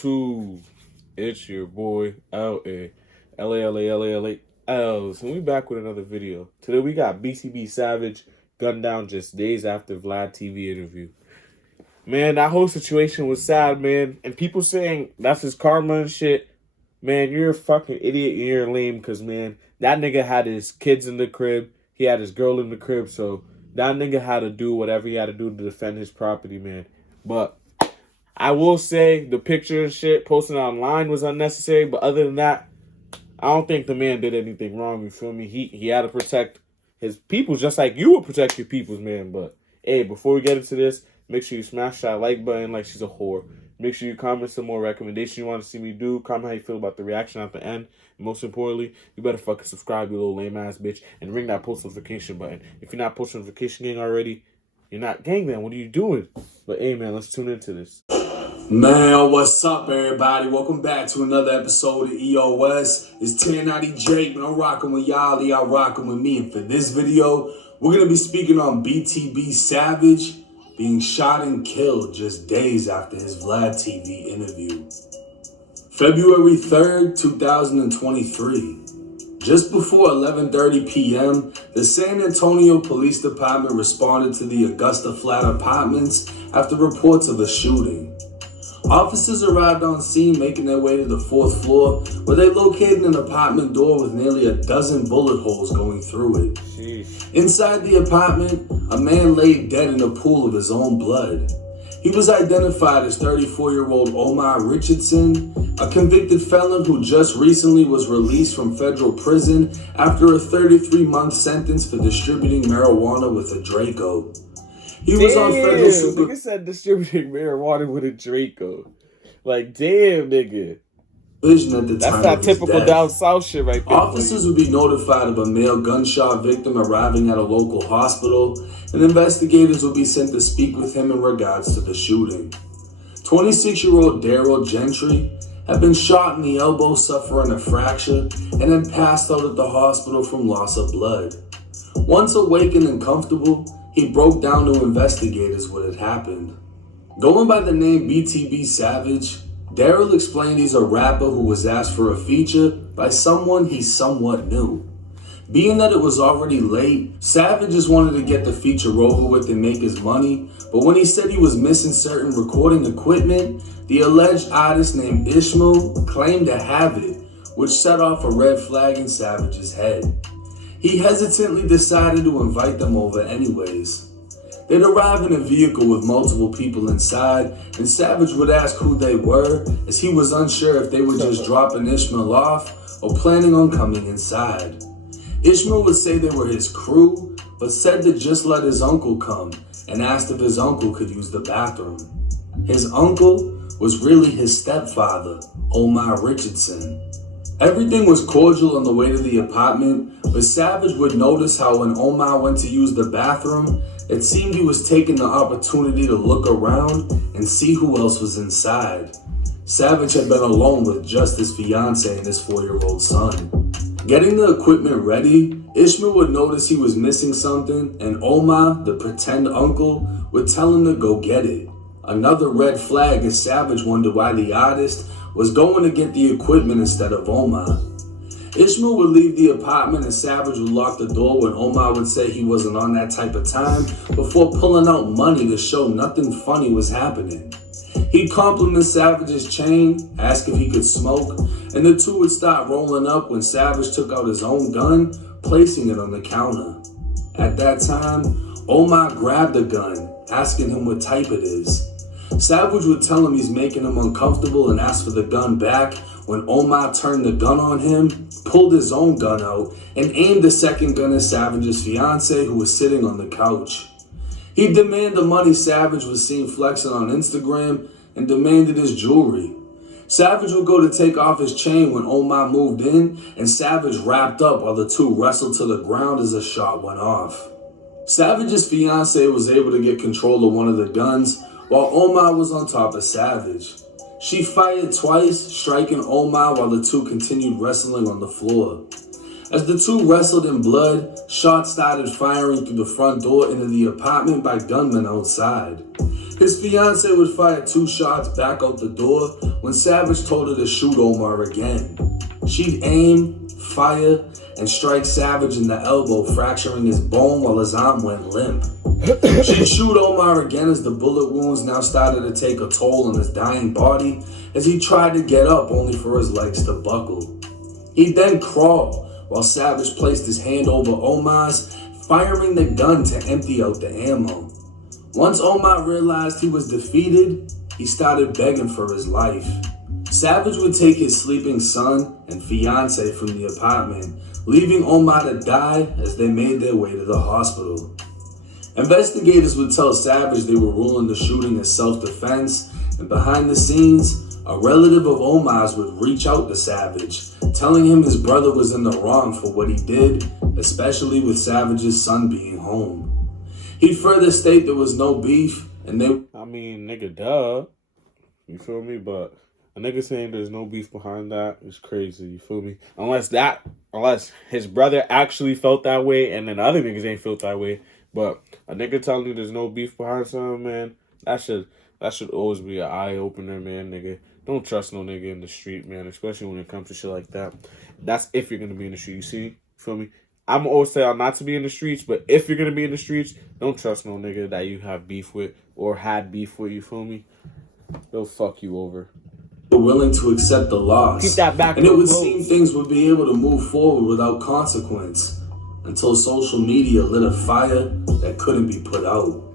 YouTube. It's your boy LAElsTv, and we back with another video. Today we got BTB Savage gunned down just days after VLADTV interview. Man, that whole situation was sad, man. And people saying that's his karma and shit. Man, you're a fucking idiot and you're lame because, man, that nigga had his kids in the crib. He had his girl in the crib, so that nigga had to do whatever he had to do to defend his property, man. But I will say the picture and shit posted online was unnecessary, but other than that, I don't think the man did anything wrong, you feel me? He had to protect his people just like you would protect your peoples, man. But, hey, before we get into this, make sure you smash that like button like she's a whore. Make sure you comment some more recommendations you want to see me do. Comment how you feel about the reaction at the end. And most importantly, you better fucking subscribe, you little lame-ass bitch, and ring that post notification button. If you're not post notification gang already, you're not gang, man. What are you doing? But, hey, man, let's tune into this. Man, what's up, everybody? Welcome back to another episode of EOS. It's 1090 Drake, and I'm rocking with y'all. Y'all rocking with me. And for this video, we're going to be speaking on BTB Savage being shot and killed just days after his VLADTV interview. February 3rd, 2023. Just before 11:30 p.m., the San Antonio Police Department responded to the Augusta Flat Apartments after reports of a shooting. Officers arrived on scene, making their way to the 4th floor, where they located an apartment door with nearly a dozen bullet holes going through it. Jeez. Inside the apartment, a man lay dead in a pool of his own blood. He was identified as 34-year-old Omar Richardson, a convicted felon who just recently was released from federal prison after a 33-month sentence for distributing marijuana with a Draco. He was on federal super. Nigga said distributing marijuana with a Draco. Like, damn, nigga. At the That's time that of his typical death. down south shit right there. Officers would be notified of a male gunshot victim arriving at a local hospital, and investigators would be sent to speak with him in regards to the shooting. 26-year-old Daryl Gentry had been shot in the elbow, suffering a fracture, and then passed out at the hospital from loss of blood. Once awakened and comfortable, he broke down to investigators what had happened. Going by the name BTB Savage, Daryl explained he's a rapper who was asked for a feature by someone he somewhat knew. Being that it was already late, Savage just wanted to get the feature over with and make his money, but when he said he was missing certain recording equipment, the alleged artist named Ishmael claimed to have it, which set off a red flag in Savage's head. He hesitantly decided to invite them over anyways. They'd arrive in a vehicle with multiple people inside, and Savage would ask who they were, as he was unsure if they were just dropping Ishmael off or planning on coming inside. Ishmael would say they were his crew, but said to just let his uncle come, and asked if his uncle could use the bathroom. His uncle was really his stepfather, Omar Richardson. Everything was cordial on the way to the apartment, but Savage would notice how when Omar went to use the bathroom, it seemed he was taking the opportunity to look around and see who else was inside. Savage had been alone with just his fiance and his 4-year-old son. Getting the equipment ready, Ishmael would notice he was missing something, and Omar, the pretend uncle, would tell him to go get it. Another red flag as Savage wondered why the artist was going to get the equipment instead of Omar. Ishmael would leave the apartment and Savage would lock the door when Omar would say he wasn't on that type of time before pulling out money to show nothing funny was happening. He'd compliment Savage's chain, ask if he could smoke, and the two would start rolling up when Savage took out his own gun, placing it on the counter. At that time, Omar grabbed the gun, asking him what type it is. Savage would tell him he's making him uncomfortable and ask for the gun back when Omar turned the gun on him, pulled his own gun out, and aimed the second gun at Savage's fiance who was sitting on the couch. He'd demand the money Savage was seen flexing on Instagram and demanded his jewelry. Savage would go to take off his chain when Omar moved in, and Savage wrapped up while the two wrestled to the ground as a shot went off. Savage's fiance was able to get control of one of the guns, while Omar was on top of Savage. She fired twice, striking Omar while the two continued wrestling on the floor. As the two wrestled in blood, shots started firing through the front door into the apartment by gunmen outside. His fiance would fire 2 shots back out the door when Savage told her to shoot Omar again. She'd aim, fire, and strike Savage in the elbow, fracturing his bone while his arm went limp. She'd shoot Omar again as the bullet wounds now started to take a toll on his dying body as he tried to get up only for his legs to buckle. He'd then crawl while Savage placed his hand over Omar's, firing the gun to empty out the ammo. Once Omar realized he was defeated, he started begging for his life. Savage would take his sleeping son and fiance from the apartment, leaving Omar to die as they made their way to the hospital. Investigators would tell Savage they were ruling the shooting as self-defense, and behind the scenes, a relative of Omar's would reach out to Savage, telling him his brother was in the wrong for what he did, especially with Savage's son being home. He'd further state there was no beef, and I mean, nigga, duh. You feel me? But a nigga saying there's no beef behind that is crazy. You feel me? Unless his brother actually felt that way, and then the other niggas ain't felt that way. But a nigga telling you there's no beef behind something, man, that should always be an eye opener, man, nigga. Don't trust no nigga in the street, man, especially when it comes to shit like that. That's if you're gonna be in the street. You see? Feel me? I'm always saying not to be in the streets, but if you're gonna be in the streets, don't trust no nigga that you have beef with or had beef with. You feel me? They'll fuck you over. were willing to accept the loss. Keep that back. And it would seem things would be able to move forward without consequence until social media lit a fire that couldn't be put out.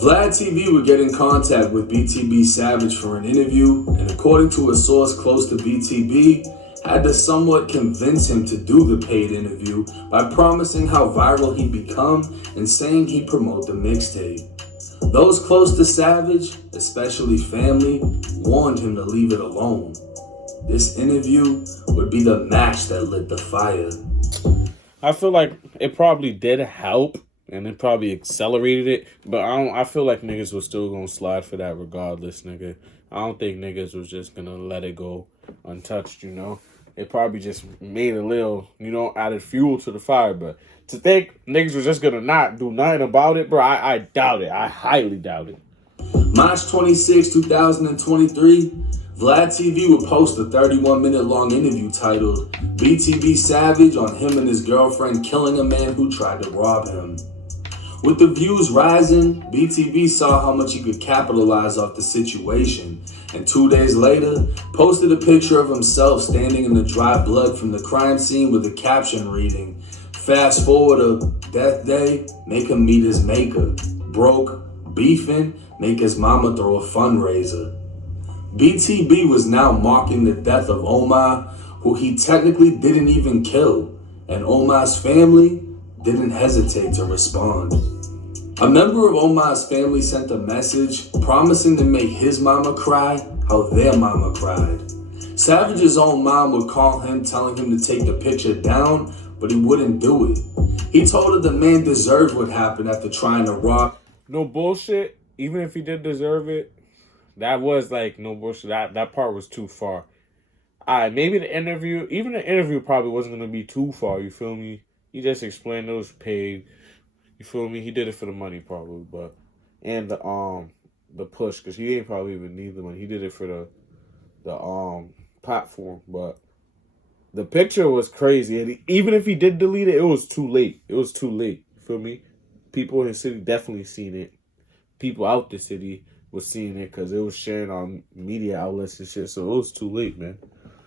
VLADTV would get in contact with BTB Savage for an interview, and according to a source close to BTB, had to somewhat convince him to do the paid interview by promising how viral he'd become and saying he'd promote the mixtape. Those close to Savage, especially family, warned him to leave it alone. This interview would be the match that lit the fire. I feel like it probably did help, and it probably accelerated it, but I feel like niggas was still gonna slide for that regardless, nigga. I don't think niggas was just gonna let it go untouched, you know? It probably just made a little, you know, added fuel to the fire, but to think niggas was just gonna not do nothing about it, bro, I doubt it. I highly doubt it. March 26, 2023, VLADTV would post a 31-minute long interview titled BTB Savage on him and his girlfriend killing a man who tried to rob him. With the views rising, BTB saw how much he could capitalize off the situation, and 2 days later, posted a picture of himself standing in the dry blood from the crime scene with a caption reading, "Fast forward to death day, make him meet his maker. Broke, beefing, make his mama throw a fundraiser." BTB was now mocking the death of Omar, who he technically didn't even kill, and Omar's family didn't hesitate to respond. A member of Omar's family sent a message promising to make his mama cry how their mama cried. Savage's own mom would call him telling him to take the picture down, but he wouldn't do it. He told her the man deserved what happened after trying to rob. No bullshit, even if he did deserve it, that was like no bullshit. That part was too far. Alright, maybe the interview probably wasn't gonna be too far, you feel me? He just explained it was paid. You feel me? He did it for the money probably, but and the push, because he ain't probably even need the money. He did it for the platform, but the picture was crazy. And even if he did delete it, it was too late. It was too late. You feel me? People in the city definitely seen it. People out the city was seeing it because it was sharing on media outlets and shit. So it was too late, man.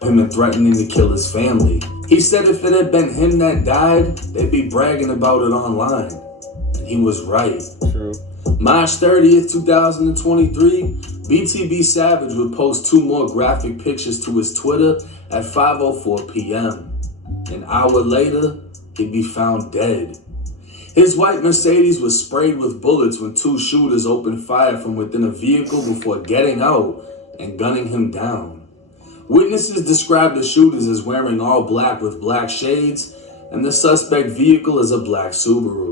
Him and threatening to kill his family. He said if it had been him that died, they'd be bragging about it online. And he was right. True. March 30th, 2023, BTB Savage would post 2 more graphic pictures to his Twitter at 5:04 p.m. An hour later, he'd be found dead. His white Mercedes was sprayed with bullets when 2 shooters opened fire from within a vehicle before getting out and gunning him down. Witnesses described the shooters as wearing all black with black shades, and the suspect vehicle as a black Subaru.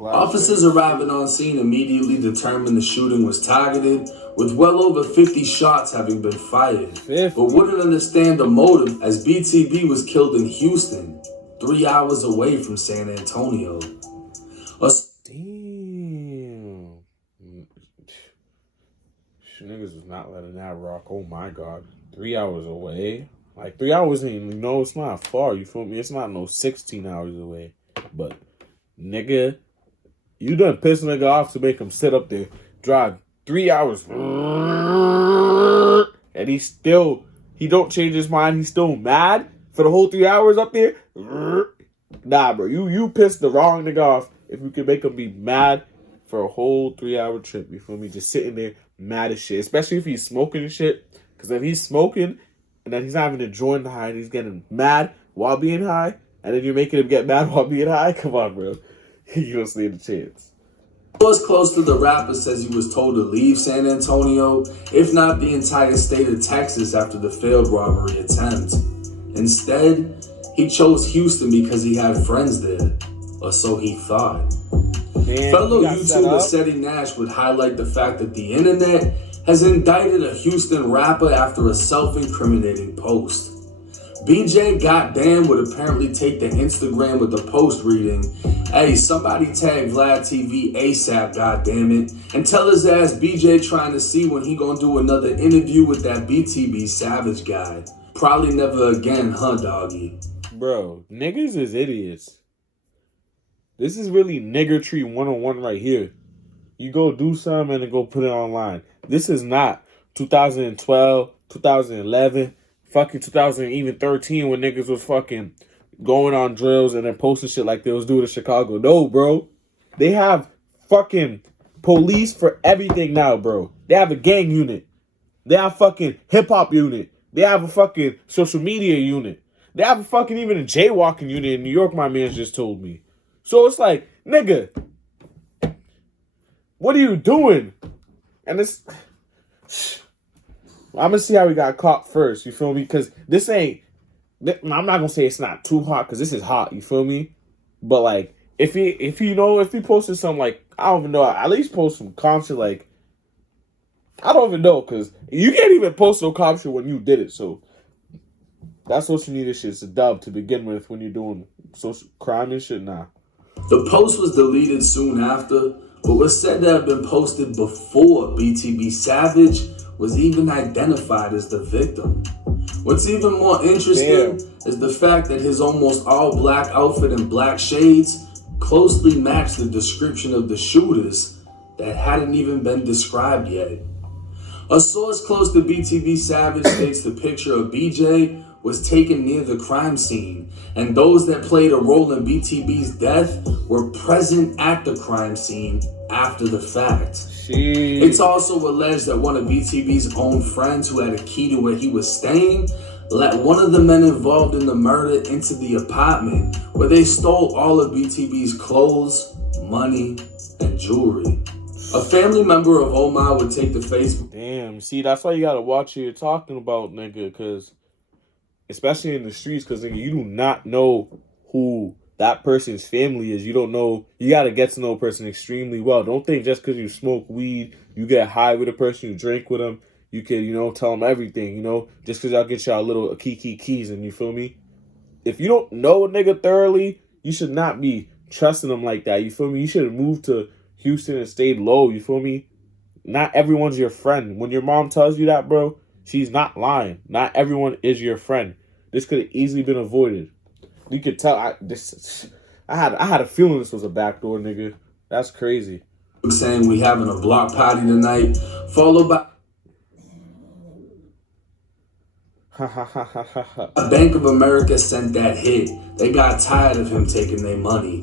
Officers arriving on scene immediately determined the shooting was targeted, with well over 50 shots having been fired, but wouldn't understand the motive as BTB was killed in Houston, 3 hours away from San Antonio. Damn. Niggas was not letting that rock. Oh my God. 3 hours away. Like 3 hours ain't, it's not far. You feel me? It's not no 16 hours away. But nigga, you done piss a nigga off to make him sit up there, drive 3 hours, and he don't change his mind. He's still mad for the whole 3 hours up there. Nah, bro, you pissed the wrong nigga off if you can make him be mad for a whole 3 hour trip. You feel me? Just sitting there mad as shit, especially if he's smoking and shit. Because if he's smoking and then he's not even enjoying the high, and he's getting mad while being high, and then you're making him get mad while being high. Come on, bro. You don't stand a chance. Source close to the rapper says he was told to leave San Antonio, if not the entire state of Texas, after the failed robbery attempt. Instead, he chose Houston because he had friends there, or so he thought. Man, fellow YouTuber Seti Nash would highlight the fact that the internet has indicted a Houston rapper after a self-incriminating post. BJ Goddamn would apparently take to Instagram with the post reading, "Hey, somebody tag VLADTV ASAP, goddammit, and tell his ass BJ trying to see when he gonna do another interview with that BTB Savage guy. Probably never again, huh, doggy?" Bro, niggas is idiots. This is really niggertree 101 right here. You go do something and then go put it online. This is not 2012, 2011, fucking 2013 when niggas was fucking going on drills and then posting shit like they was doing in Chicago. No, bro. They have fucking police for everything now, bro. They have a gang unit. They have fucking hip-hop unit. They have a fucking social media unit. They have a fucking even a jaywalking unit in New York, my man just told me. So it's like, nigga, what are you doing? And it's, I'm gonna see how we got caught first, you feel me? Because this ain't, I'm not gonna say it's not too hot, because this is hot, you feel me? But like, if he posted something like, I don't even know, at least post some calm shit like, I don't even know, because you can't even post no calm shit when you did it, so that social media shit's a dub to begin with when you're doing social crime and shit, nah. The post was deleted soon after, but was said to have been posted before BTB Savage was even identified as the victim. What's even more interesting is the fact that his almost all-black outfit and black shades closely matched the description of the shooters that hadn't even been described yet. A source close to BTB Savage states the picture of BJ was taken near the crime scene, and those that played a role in BTB's death were present at the crime scene after the fact. Jeez. It's also alleged that one of BTB's own friends who had a key to where he was staying let one of the men involved in the murder into the apartment, where they stole all of BTB's clothes, money, and jewelry. A family member of Omar would take to Facebook. Damn, see, that's why you gotta watch who you're talking about, nigga, because especially in the streets, because nigga, you do not know who that person's family is. You don't know. You got to get to know a person extremely well. Don't think just because you smoke weed, you get high with a person, you drink with them, you can, tell them everything, just because y'all get y'all little keys and you feel me? If you don't know a nigga thoroughly, you should not be trusting them like that. You feel me? You should have moved to Houston and stayed low. You feel me? Not everyone's your friend. When your mom tells you that, bro, she's not lying. Not everyone is your friend. This could have easily been avoided. You could tell. I had a feeling this was a backdoor, nigga. That's crazy. Saying we having a block party tonight, followed by Bank of America sent that hit. They got tired of him taking their money.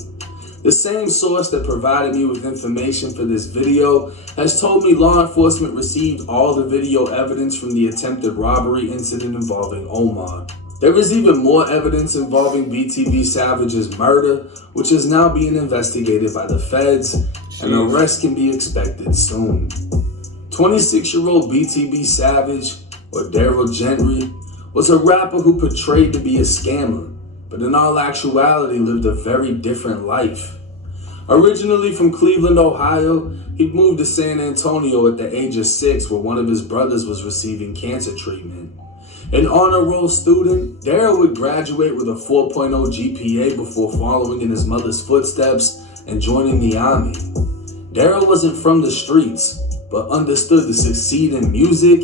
The same source that provided me with information for this video has told me law enforcement received all the video evidence from the attempted robbery incident involving Omar. There is even more evidence involving BTB Savage's murder, which is now being investigated by the feds, and arrest can be expected soon. 26-year-old BTB Savage, or Daryl Gentry, was a rapper who portrayed to be a scammer, but in all actuality lived a very different life. Originally from Cleveland, Ohio, he'd moved to San Antonio at the age of 6, where one of his brothers was receiving cancer treatment. An honor roll student, Daryl would graduate with a 4.0 GPA before following in his mother's footsteps and joining the Army. Daryl wasn't from the streets, but understood to succeed in music,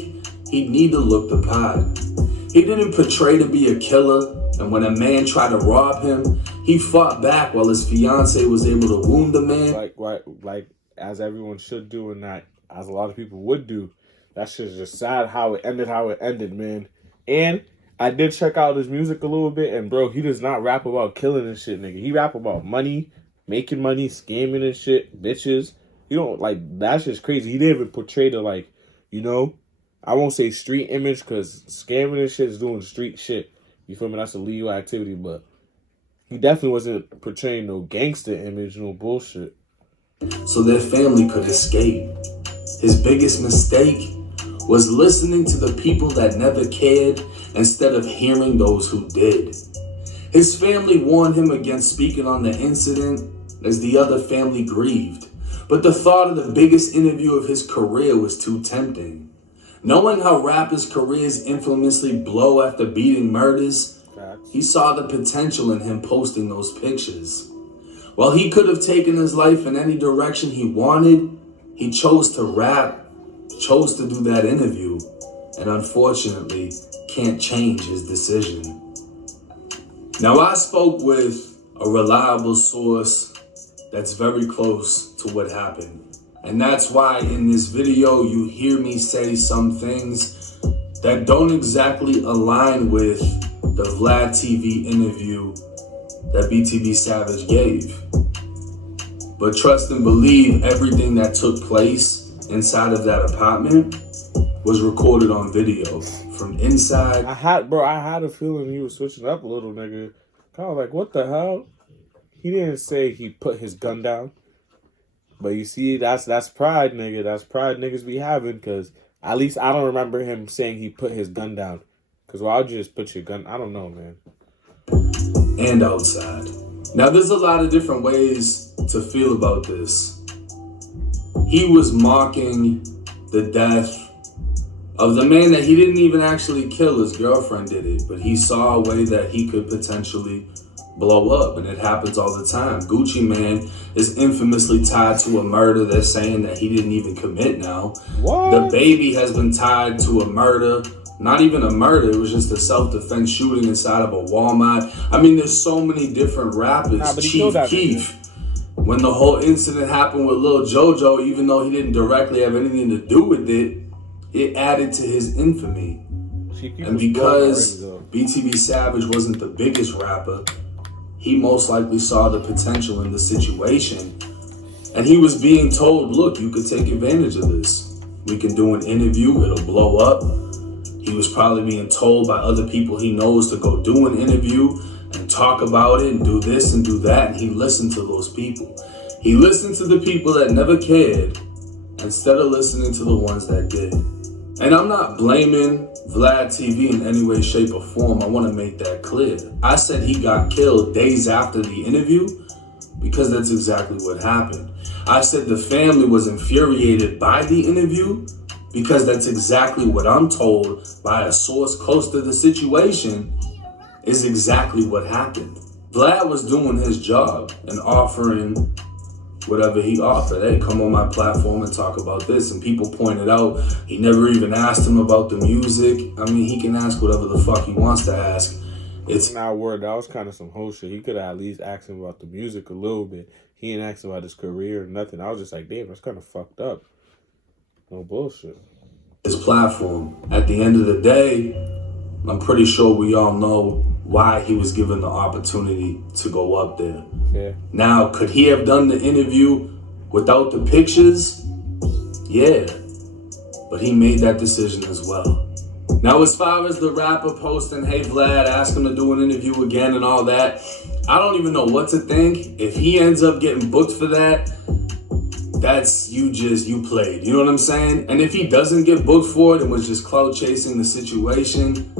he'd need to look the part. He didn't portray to be a killer, and when a man tried to rob him, he fought back while his fiance was able to wound the man. Like as everyone should do, and that as a lot of people would do. That shit's just sad how it ended, man. And I did check out his music a little bit, and bro, he does not rap about killing and shit, nigga. He rap about money, making money, scamming and shit, bitches. You don't like that's just crazy. He didn't even portray the like, you know, I won't say street image because scamming and shit is doing street shit. You feel me? That's a legal activity, but he definitely wasn't portraying no gangster image, no bullshit. So their family could escape. His biggest mistake was listening to the people that never cared instead of hearing those who did. His family warned him against speaking on the incident as the other family grieved, but the thought of the biggest interview of his career was too tempting. Knowing how rappers' careers infamously blow after beating murders, he saw the potential in him posting those pictures. While he could have taken his life in any direction he wanted, he chose to rap, chose to do that interview, and unfortunately can't change his decision. Now, I spoke with a reliable source that's very close to what happened. And that's why in this video you hear me say some things that don't exactly align with the VLADTV interview that BTB Savage gave. But trust and believe, everything that took place inside of that apartment was recorded on video from inside. I had a feeling he was switching up a little, nigga. Kind of like, what the hell? He didn't say he put his gun down. But you see, that's pride, nigga. That's pride niggas be having, because at least I don't remember him saying he put his gun down. Because why would you just put your gun? I don't know, man. And outside. Now, there's a lot of different ways to feel about this. He was mocking the death of the man that he didn't even actually kill. His girlfriend did it, but he saw a way that he could potentially blow up, and it happens all the time. Gucci Mane is infamously tied to a murder they're saying that he didn't even commit now. What? The Baby has been tied to a murder. Not even a murder, it was just a self-defense shooting inside of a Walmart. I mean, there's so many different rappers. Chief Keef, when the whole incident happened with Lil Jojo, even though he didn't directly have anything to do with it, it added to his infamy. And because BTB Savage wasn't the biggest rapper, he most likely saw the potential in the situation. And he was being told, look, you could take advantage of this. We can do an interview, it'll blow up. He was probably being told by other people he knows to go do an interview and talk about it and do this and do that. And he listened to those people. He listened to the people that never cared instead of listening to the ones that did. And I'm not blaming VLADTV in any way, shape, or form. I want to make that clear. I said he got killed days after the interview because that's exactly what happened. I said the family was infuriated by the interview because that's exactly what I'm told by a source close to the situation is exactly what happened. Vlad was doing his job and offering whatever he offered. Hey, come on my platform and talk about this. And people pointed out he never even asked him about the music. I mean, he can ask whatever the fuck he wants to ask. It's not word. That was kind of some whole shit. He could have at least asked him about the music a little bit. He didn't ask him about his career or nothing. I was just like, damn, that's kind of fucked up. No bullshit. His platform. At the end of the day, I'm pretty sure we all know why he was given the opportunity to go up there. Yeah. Now, could he have done the interview without the pictures? Yeah. But he made that decision as well. Now, as far as the rapper posting, hey Vlad, ask him to do an interview again and all that, I don't even know what to think. If he ends up getting booked for that, that's you played. You know what I'm saying? And if he doesn't get booked for it and was just clout chasing the situation,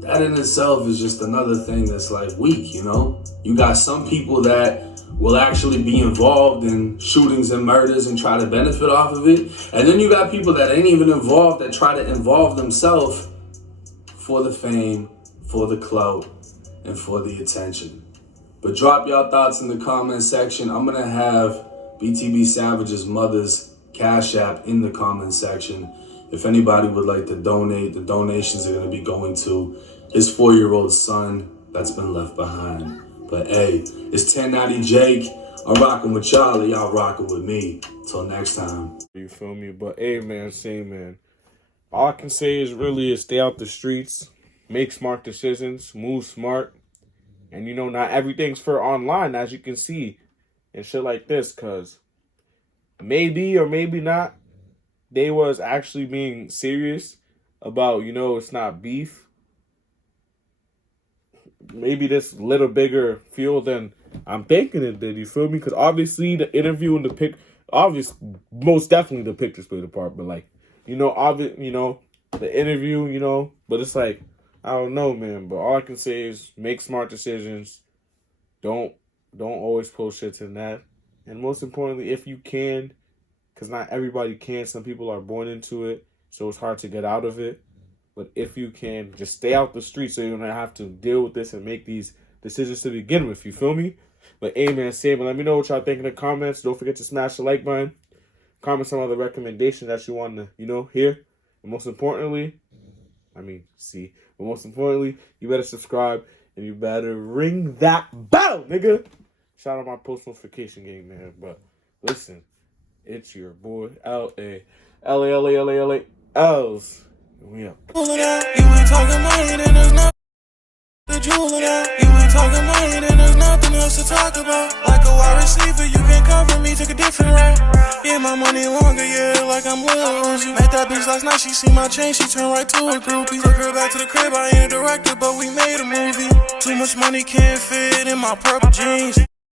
that in itself is just another thing that's like weak, you know? You got some people that will actually be involved in shootings and murders and try to benefit off of it. And then you got people that ain't even involved that try to involve themselves for the fame, for the clout, and for the attention. But drop y'all thoughts in the comment section. I'm gonna have BTB Savage's mother's Cash App in the comment section. If anybody would like to donate, the donations are going to be going to his 4-year-old son that's been left behind. But hey, it's 1090 Jake. I'm rocking with Charlie. Y'all rocking with me. Till next time. You feel me? But hey, man, same man. All I can say is really stay out the streets, make smart decisions, move smart. And, you know, not everything's for online, as you can see, and shit like this, because maybe or maybe not, they was actually being serious about, you know, it's not beef. Maybe this little bigger fuel than I'm thinking it did, you feel me? Because obviously the interview and the pic, most definitely the pictures played a part, but like, you know, the interview, you know, but it's like, I don't know, man, but all I can say is make smart decisions. Don't always post shit in that. And most importantly, if you can, because not everybody can, some people are born into it, so it's hard to get out of it. But if you can, just stay out the street so you don't have to deal with this and make these decisions to begin with, you feel me? But hey, man, same, but let me know what y'all think in the comments. Don't forget to smash the like button. Comment some other recommendations that you want to, you know, hear. And most importantly, but most importantly, you better subscribe and you better ring that bell, nigga. Shout out my post notification game, man. But listen, it's your boy LAElsTv. We up. You ain't talking money, then there's nothing to jewel it out. You ain't talking money, then there's nothing else to talk about. Like a wide receiver, you can't cover me, took a different route. Yeah, my money longer, yeah, like I'm Lil Uzi. Met that bitch last night, she see my chain, she turned right to a groupie. Took her back to the crib, I ain't a director, but we made a movie. Too much money can't fit in my purple jeans.